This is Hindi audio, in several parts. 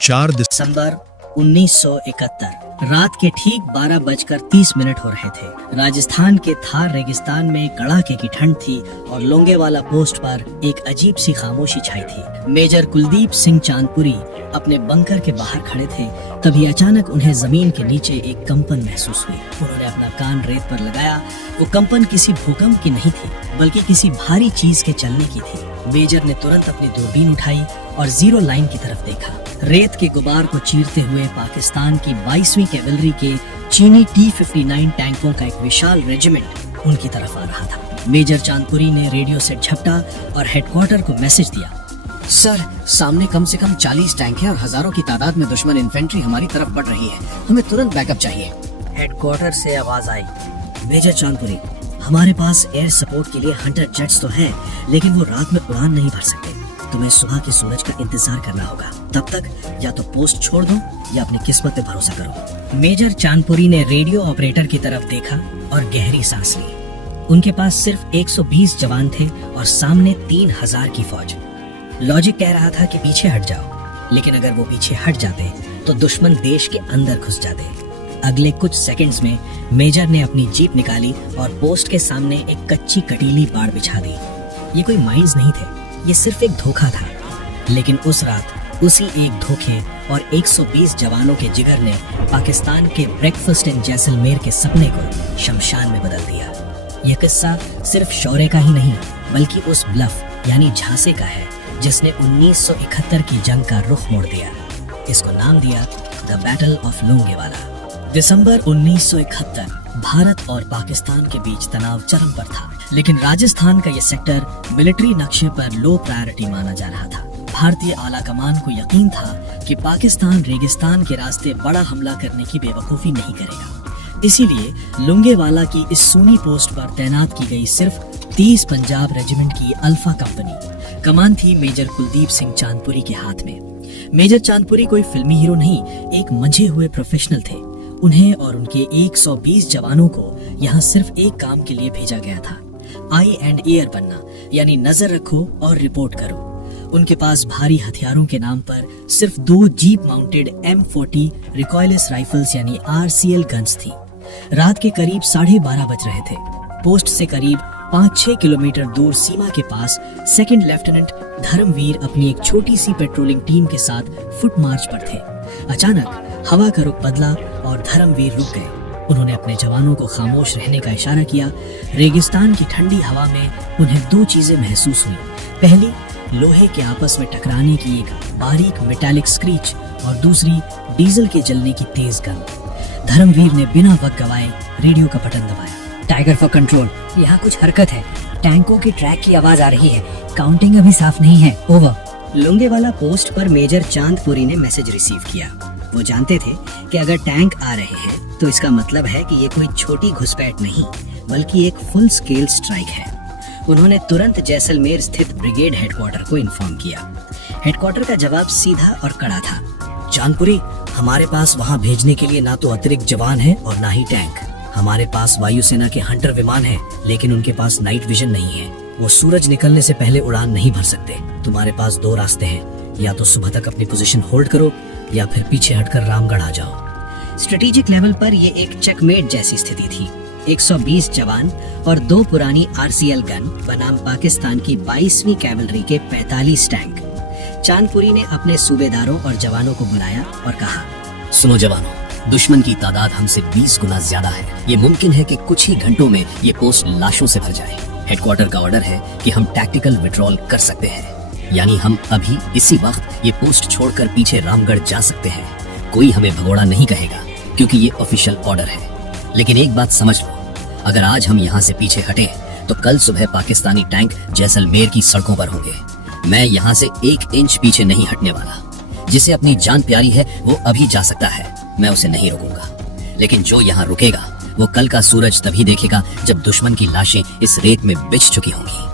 4 दिसंबर 1971 रात के ठीक 12:30 हो रहे थे। राजस्थान के थार रेगिस्तान में कड़ाके की ठंड थी और लोंगेवाला पोस्ट पर एक अजीब सी खामोशी छाई थी। मेजर कुलदीप सिंह चांदपुरी अपने बंकर के बाहर खड़े थे। तभी अचानक उन्हें जमीन के नीचे एक कंपन महसूस हुई। उन्होंने अपना कान रेत पर लगाया। वो कंपन किसी भूकंप की नहीं थी, बल्कि किसी भारी चीज के चलने की थी। मेजर ने तुरंत अपनी दूरबीन उठाई और जीरो लाइन की तरफ देखा। रेत के गुबार को चीरते हुए पाकिस्तान की 22वीं कैवलरी के चीनी T-59 टैंकों का एक विशाल रेजिमेंट उनकी तरफ आ रहा था। मेजर चांदपुरी ने रेडियो सेट झपटा और हेडक्वार्टर को मैसेज दिया। सर, सामने कम से कम 40 टैंक हैं और हजारों की तादाद में दुश्मन इन्फेंट्री हमारी तरफ बढ़ रही है। हमें तुरंत बैकअप चाहिए। हेडक्वार्टर से आवाज आई, मेजर चांदपुरी, हमारे पास एयर सपोर्ट के लिए हंटर जेट्स तो हैं, लेकिन वो रात में उड़ान नहीं भर सकते। तुम्हें सुबह के सूरज का इंतजार करना होगा। तब तक या तो पोस्ट छोड़ दो या अपनी किस्मत पे भरोसा करो। मेजर चांदपुरी ने रेडियो ऑपरेटर की तरफ देखा और गहरी सांस ली। उनके पास सिर्फ 120 जवान थे और सामने 3000 की फौज। लॉजिक कह रहा था कि पीछे हट जाओ, लेकिन अगर वो पीछे हट जाते तो दुश्मन देश के अंदर घुस जाते। अगले कुछ सेकंड्स में मेजर ने अपनी जीप निकाली और पोस्ट के सामने एक कच्ची कटीली बाड़ बिछा दी। ये कोई माइंस नहीं थे, ये सिर्फ एक धोखा था। लेकिन उस रात उसी एक धोखे और 120 जवानों के जिगर ने पाकिस्तान के ब्रेकफास्ट इन जैसलमेर के सपने को शमशान में बदल दिया। यह किस्सा सिर्फ शौर्य का ही नहीं, बल्कि उस ब्लफ यानी झांसे का है जिसने 1971 की जंग का रुख मोड़ दिया। इसको नाम दिया द बैटल ऑफ लोंगेवाला। दिसंबर 1971 भारत और पाकिस्तान के बीच तनाव चरम पर था, लेकिन राजस्थान का यह सेक्टर मिलिट्री नक्शे पर लो प्रायोरिटी माना जा रहा था। भारतीय आला कमान को यकीन था कि पाकिस्तान रेगिस्तान के रास्ते बड़ा हमला करने की बेवकूफी नहीं करेगा। इसीलिए लोंगेवाला की इस सूनी पोस्ट पर तैनात की गई सिर्फ 30 पंजाब रेजिमेंट की अल्फा कंपनी। कमान थी मेजर कुलदीप सिंह चांदपुरी के हाथ में। मेजर चांदपुरी कोई फिल्मी हीरो नहीं, एक मंझे हुए प्रोफेशनल थे। उन्हें और उनके 120 जवानों को यहाँ सिर्फ एक काम के लिए भेजा गया था, आई एंड ईयर बनना, यानी नजर रखो और रिपोर्ट करो। उनके पास भारी हथियारों के नाम पर सिर्फ 2 jeep mounted M40 recoilless rifles यानी RCL गन्स थी। रात के करीब 12:30 बज रहे थे। पोस्ट से करीब 5-6 किलोमीटर दूर सीमा के पास सेकंड लेफ्टिनेंट धर्मवीर अपनी एक छोटी सी पेट्रोलिंग टीम के साथ फुट मार्च पर थे। अचानक हवा का रुख बदला और धर्मवीर रुक गए। उन्होंने अपने जवानों को खामोश रहने का इशारा किया। रेगिस्तान की ठंडी हवा में उन्हें 2 चीजें महसूस हुई। पहली, लोहे के आपस में टकराने की एक बारीक मेटालिक स्क्रीच और दूसरी, डीजल के जलने की तेज गंध। धर्मवीर ने बिना वक्त गवाए रेडियो का बटन दबाया। टाइगर फॉर कंट्रोल, यहाँ कुछ हरकत है। टैंकों की ट्रैक की आवाज आ रही है। काउंटिंग अभी साफ नहीं है। ओवर। लोंगेवाला पोस्ट पर मेजर चांदपुरी ने मैसेज रिसीव किया। वो जानते थे कि अगर टैंक आ रहे हैं तो इसका मतलब है कि ये कोई छोटी घुसपैठ नहीं, बल्कि एक फुल स्केल स्ट्राइक है। उन्होंने तुरंत जैसलमेर स्थित ब्रिगेड हेडक्वार्टर को इन्फॉर्म किया। हेडक्वार्टर का जवाब सीधा और कड़ा था। चांदपुरी, हमारे पास वहाँ भेजने के लिए ना तो अतिरिक्त जवान है और ना ही टैंक। हमारे पास वायुसेना के हंटर विमान हैं, लेकिन उनके पास नाइट विजन नहीं है। वो सूरज निकलने से पहले उड़ान नहीं भर सकते। तुम्हारे पास 2 रास्ते हैं, या तो सुबह तक अपनी पोजीशन होल्ड करो या फिर पीछे हटकर रामगढ़ आ जाओ। स्ट्रेटेजिक लेवल पर ये एक चेकमेट जैसी स्थिति थी। 120 जवान और 2 पुरानी RCL गन बनाम पाकिस्तान की 22वीं कैवलरी के 45 टैंक। चांदपुरी ने अपने सूबेदारों और जवानों को बुलाया और कहा, सुनो जवानों, दुश्मन की तादाद हमसे 20 गुना ज्यादा है। ये मुमकिन है कि कुछ ही घंटों में ये पोस्ट लाशों से भर जाए। हेडक्वार्टर का ऑर्डर है कि हम टैक्टिकल विड्रॉल कर सकते हैं, यानी हम अभी इसी वक्त ये पोस्ट छोड़कर पीछे रामगढ़ जा सकते हैं। कोई हमें भगोड़ा नहीं कहेगा, क्योंकि ये ऑफिशियल ऑर्डर है। लेकिन एक बात समझ लो, अगर आज हम यहाँ से पीछे हटे तो कल सुबह पाकिस्तानी टैंक जैसलमेर की सड़कों पर होंगे। मैं यहाँ से 1 इंच पीछे नहीं हटने वाला। जिसे अपनी जान प्यारी है वो अभी जा सकता है, मैं उसे नहीं रोकूंगा। लेकिन जो यहाँ रुकेगा वो कल का सूरज तभी देखेगा जब दुश्मन की लाशें इस रेत में बिछ चुकी होंगी।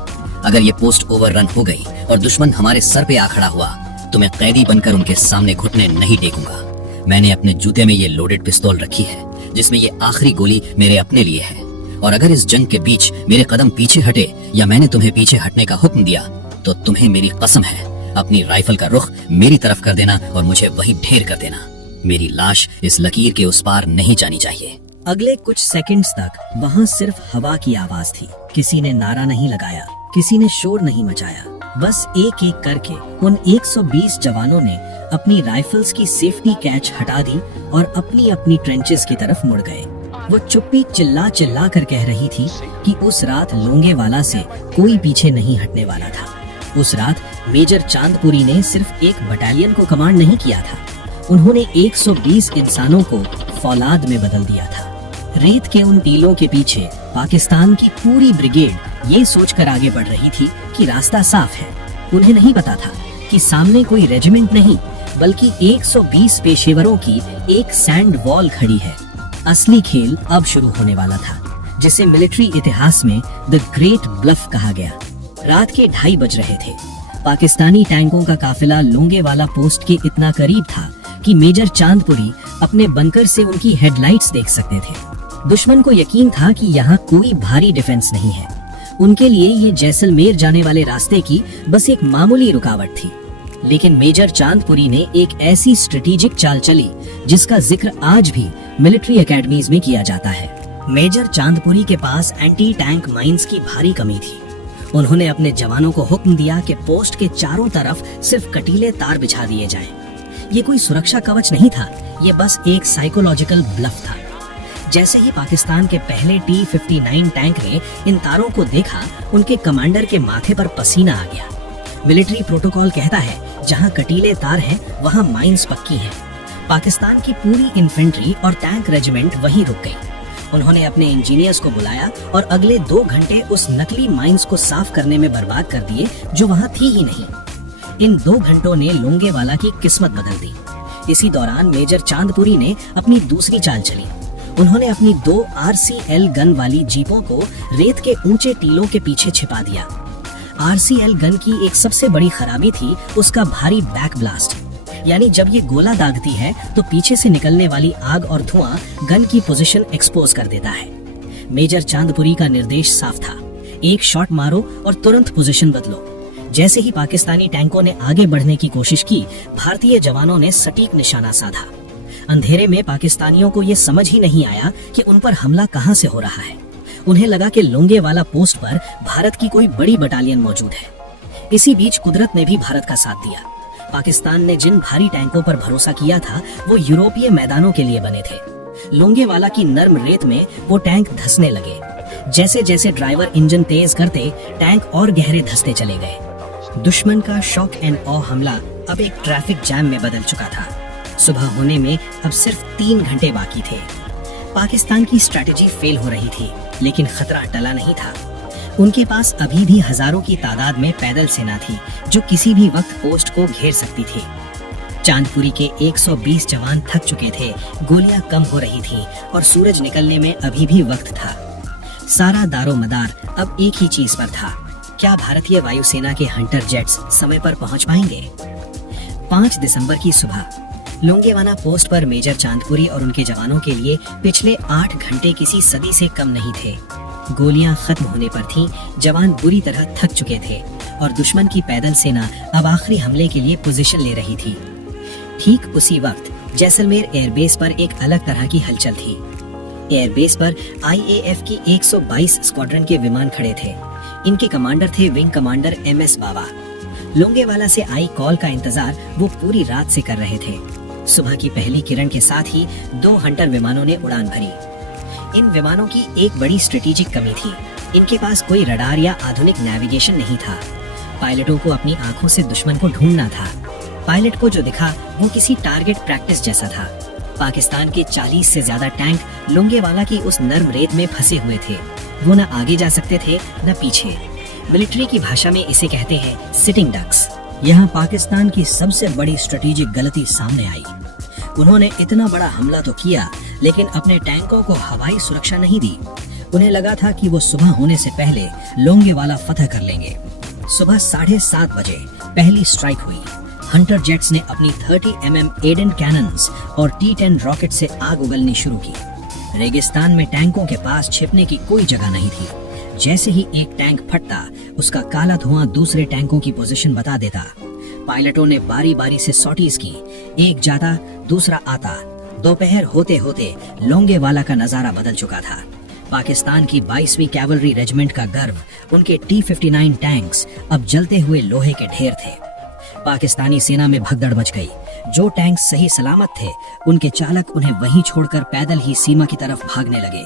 अगर ये पोस्ट ओवररन हो गई और दुश्मन हमारे सर पे आ खड़ा हुआ तो मैं कैदी बनकर उनके सामने घुटने नहीं टेकूंगा। मैंने अपने जूते में ये लोडेड पिस्तौल रखी है, जिसमें ये आखिरी गोली मेरे अपने लिए है। और अगर इस जंग के बीच मेरे कदम पीछे हटे या मैंने तुम्हें पीछे हटने का हुक्म दिया तो तुम्हें मेरी कसम है अपनी राइफल का रुख मेरी तरफ कर देना और मुझे वहीं ढेर कर देना। मेरी लाश इस लकीर के उस पार नहीं जानी चाहिए। अगले कुछ सेकंड्स तक वहाँ सिर्फ हवा की आवाज थी। किसी ने नारा नहीं लगाया, किसी ने शोर नहीं मचाया। बस एक एक करके उन 120 जवानों ने अपनी राइफल्स की सेफ्टी कैच हटा दी और अपनी अपनी ट्रेंचेस की तरफ मुड़ गए। वो चुप्पी चिल्ला चिल्ला कर कह रही थी कि उस रात लोंगेवाला से कोई पीछे नहीं हटने वाला था। उस रात मेजर चांदपुरी ने सिर्फ एक बटालियन को कमांड नहीं किया था, उन्होंने 120 इंसानों को फौलाद में बदल दिया था। रेत के उन टीलों के पीछे पाकिस्तान की पूरी ब्रिगेड ये सोचकर आगे बढ़ रही थी कि रास्ता साफ है। उन्हें नहीं पता था कि सामने कोई रेजिमेंट नहीं बल्कि 120 पेशेवरों की एक सैंड वॉल खड़ी है। असली खेल अब शुरू होने वाला था, जिसे मिलिट्री इतिहास में द ग्रेट ब्लफ कहा गया। रात के 2:30 बज रहे थे। पाकिस्तानी टैंकों का काफिला लोंगेवाला पोस्ट के इतना करीब था कि मेजर चांदपुरी अपने बंकर से उनकी हेडलाइट्स देख सकते थे। दुश्मन को यकीन था कि यहाँ कोई भारी डिफेंस नहीं है। उनके लिए ये जैसलमेर जाने वाले रास्ते की बस एक मामूली रुकावट थी। लेकिन मेजर चांदपुरी ने एक ऐसी स्ट्रेटेजिक चाल चली जिसका जिक्र आज भी मिलिट्री एकेडमीज में किया जाता है। मेजर चांदपुरी के पास एंटी टैंक माइंस की भारी कमी थी। उन्होंने अपने जवानों को हुक्म दिया कि पोस्ट के चारों तरफ सिर्फ कटीले तार बिछा दिए जाएं। ये कोई सुरक्षा कवच नहीं था, ये बस एक साइकोलॉजिकल ब्लफ था। जैसे ही पाकिस्तान के पहले T-59 टैंक ने इन तारों को देखा, उनके कमांडर के माथे पर पसीना आ गया। मिलिट्री प्रोटोकॉल कहता है जहां कटीले तार हैं वहां माइंस पक्की हैं। पाकिस्तान की पूरी इन्फेंट्री और टैंक रेजिमेंट वहीं रुक गई। उन्होंने अपने इंजीनियर्स को बुलाया और अगले 2 घंटे उस नकली माइंस को साफ करने में बर्बाद कर दिए जो वहां थी ही नहीं। इन 2 घंटों ने लोंगेवाला की किस्मत बदल दी। इसी दौरान मेजर चांदपुरी ने अपनी दूसरी चाल चली। उन्होंने अपनी 2 RCL गन वाली जीपों को रेत के ऊंचे टीलों के पीछे छिपा दिया। RCL गन की एक सबसे बड़ी खराबी थी उसका भारी बैक ब्लास्ट, यानी जब ये गोला दागती है तो पीछे से निकलने वाली आग और धुआं गन की पोजीशन एक्सपोज कर देता है। मेजर चांदपुरी का निर्देश साफ था, एक शॉट मारो और तुरंत पोजीशन बदलो। जैसे ही पाकिस्तानी टैंकों ने आगे बढ़ने की कोशिश की, भारतीय जवानों ने सटीक निशाना साधा। अंधेरे में पाकिस्तानियों को ये समझ ही नहीं आया कि उन पर हमला कहां से हो रहा है। उन्हें लगा कि लोंगेवाला पोस्ट पर भारत की कोई बड़ी बटालियन मौजूद है। इसी बीच कुदरत ने भी भारत का साथ दिया। पाकिस्तान ने जिन भारी टैंकों पर भरोसा किया था वो यूरोपीय मैदानों के लिए बने थे। लोंगेवाला की नर्म रेत में वो टैंक धंसने लगे। जैसे जैसे ड्राइवर इंजन तेज करते, टैंक और गहरे धंसते चले गए। दुश्मन का शॉक एंड ऑ हमला अब एक ट्रैफिक जैम में बदल चुका था। सुबह होने में अब सिर्फ 3 घंटे बाकी थे। पाकिस्तान की स्ट्रैटेजी फेल हो रही थी, लेकिन खतरा टला नहीं था। उनके पास अभी भी हजारों की तादाद में पैदल सेना थी जो किसी भी वक्त पोस्ट को घेर सकती थी। चांदपुरी के 120 जवान थक चुके थे, गोलियां कम हो रही थी और सूरज निकलने में अभी भी वक्त था। सारा दारोमदार अब एक ही चीज पर था, क्या भारतीय वायुसेना के हंटर जेट्स समय पर पहुंच पाएंगे? 5 दिसंबर की सुबह लोंगेवाला पोस्ट पर मेजर चांदपुरी और उनके जवानों के लिए पिछले 8 घंटे किसी सदी से कम नहीं थे। गोलियां खत्म होने पर थीं, जवान बुरी तरह थक चुके थे और दुश्मन की पैदल सेना अब आखिरी हमले के लिए पोजीशन ले रही थी। ठीक उसी वक्त जैसलमेर एयरबेस पर एक अलग तरह की हलचल थी। एयरबेस पर IAF की 122 स्क्वाड्रन के विमान खड़े थे। इनके कमांडर थे विंग कमांडर MS बावा। लोंगेवाला से आई कॉल का इंतजार वो पूरी रात से कर रहे थे। सुबह की पहली किरण के साथ ही 2 हंटर विमानों ने उड़ान भरी। इन विमानों की एक बड़ी स्ट्रेटेजिक कमी थी, इनके पास कोई रडार या आधुनिक नेविगेशन नहीं था। पायलटों को अपनी आंखों से दुश्मन को ढूंढना था। पायलट को जो दिखा वो किसी टारगेट प्रैक्टिस जैसा था। पाकिस्तान के 40 से ज्यादा टैंक लोंगेवाला की उस नर्म रेत में फंसे हुए थे। वो न आगे जा सकते थे न पीछे। मिलिट्री की भाषा में इसे कहते हैं सिटिंग डक्स। यहाँ पाकिस्तान की सबसे बड़ी स्ट्रेटेजिक गलती सामने आई। उन्होंने इतना बड़ा हमला तो किया, लेकिन अपने टैंकों को हवाई सुरक्षा नहीं दी। उन्हें लगा था कि वो सुबह होने से पहले लोंगेवाला फतह कर लेंगे। सुबह 7:30 बजे पहली स्ट्राइक हुई। हंटर जेट्स ने अपनी 30 mm एडन कैनन्स और T-10 रॉकेट से आग उगलनी शुरू की। रेगिस्तान में टैंकों के पास छिपने की कोई जगह नहीं थी। जैसे ही एक टैंक फटता, उसका काला धुआं दूसरे टैंकों की पोजीशन बता देता। पायलटों ने बारी बारी से सॉटीज की, एक जाता दूसरा आता। दोपहर होते होते लोंगेवाला का नजारा बदल चुका था। पाकिस्तान की 22वीं कैवलरी रेजिमेंट का गर्व उनके T-59 टैंक्स अब जलते हुए लोहे के ढेर थे। पाकिस्तानी सेना में भगदड़ मच गई। जो टैंक सही सलामत थे, उनके चालक उन्हें वहीं छोड़कर पैदल ही सीमा की तरफ भागने लगे।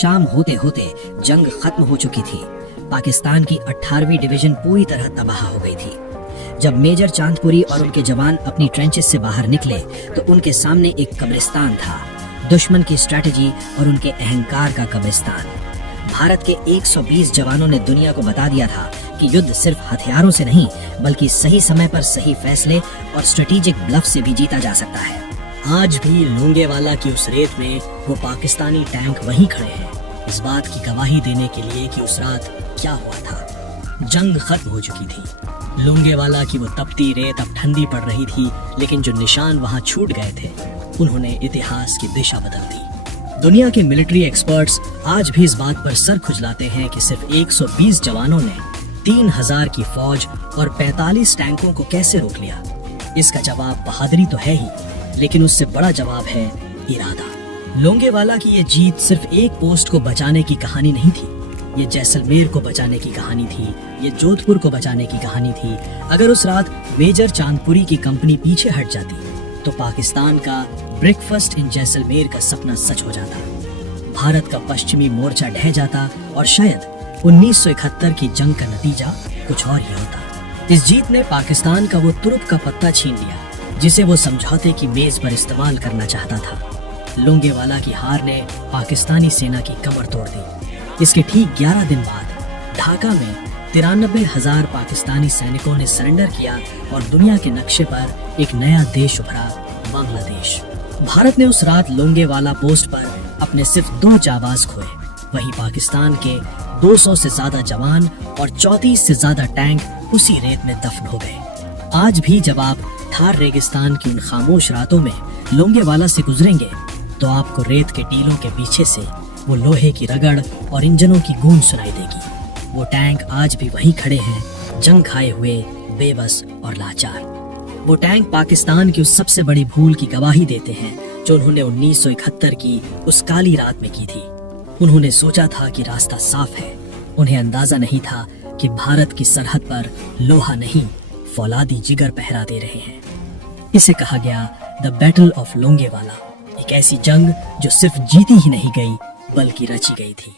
शाम होते होते जंग खत्म हो चुकी थी। पाकिस्तान की 18वीं डिवीजन पूरी तरह तबाह हो गई थी। जब मेजर चांदपुरी और उनके जवान अपनी ट्रेंचेस से बाहर निकले तो उनके सामने एक कब्रिस्तान था, दुश्मन की स्ट्रेटजी और उनके अहंकार का कब्रिस्तान। भारत के 120 जवानों ने दुनिया को बता दिया था कि युद्ध सिर्फ हथियारों से नहीं, बल्कि सही समय पर सही फैसले और स्ट्रेटेजिक ब्लफ से भी जीता जा सकता है। आज भी लोंगेवाला की उस रेत में वो पाकिस्तानी टैंक वहीं खड़े हैं, इस बात की गवाही देने के लिए कि उस रात क्या हुआ था। जंग खत्म हो चुकी थी। लोंगेवाला की वो तपती रेत अब ठंडी पड़ रही थी, लेकिन जो निशान वहां छूट गए थे, उन्होंने इतिहास की दिशा बदल दी। दुनिया के मिलिट्री एक्सपर्ट्स आज भी इस बात पर सर खुजलाते हैं कि सिर्फ 120 जवानों ने 3000 की फौज और 45 टैंकों को कैसे रोक लिया। इसका जवाब बहादुरी तो है ही, लेकिन उससे बड़ा जवाब है इरादा। लोंगेवाला की ये जीत सिर्फ एक पोस्ट को बचाने की कहानी नहीं थी, ये जैसलमेर को बचाने की कहानी थी, ये जोधपुर को बचाने की कहानी थी। अगर उस रात मेजर चांदपुरी की कंपनी पीछे हट जाती तो पाकिस्तान का ब्रेकफास्ट इन जैसलमेर का सपना सच हो जाता। भारत का पश्चिमी मोर्चा ढह जाता और शायद 1971 की जंग का नतीजा कुछ और ही होता। इस जीत ने पाकिस्तान का वो तुरुप का पत्ता छीन लिया जिसे वो समझौते की मेज पर इस्तेमाल करना चाहता था। लोंगेवाला की हार ने पाकिस्तानी सेना की कमर तोड़ दी। इसके ठीक 11 दिन बाद ढाका में 93,000 पाकिस्तानी सैनिकों ने सरेंडर किया और दुनिया के नक्शे पर एक नया देश उभरा, बांग्लादेश। भारत ने उस रात लोंगेवाला पोस्ट पर अपने सिर्फ 2 जाबाज खोए, वहीं पाकिस्तान के 200 से ज्यादा जवान और 34 से ज्यादा टैंक उसी रेत में दफन हो गए। आज भी जब आप थार रेगिस्तान की उन खामोश रातों में लोंगेवाला से गुजरेंगे तो आपको रेत के टीलों के पीछे से वो लोहे की रगड़ और इंजनों की गूंज सुनाई देगी। वो टैंक आज भी वहीं खड़े हैं, जंग खाए हुए, बेबस और लाचार। वो टैंक पाकिस्तान की उस सबसे बड़ी भूल की गवाही देते हैं जो उन्होंने 1971 की उस काली रात में की थी। उन्होंने सोचा था कि रास्ता साफ है, उन्हें अंदाजा नहीं था कि भारत की सरहद पर लोहा नहीं, फौलादी जिगर पहरा दे रहे हैं। इसे कहा गया द बैटल ऑफ लोंगेवाला, एक ऐसी जंग जो सिर्फ जीती ही नहीं गई बल्कि रची गई थी।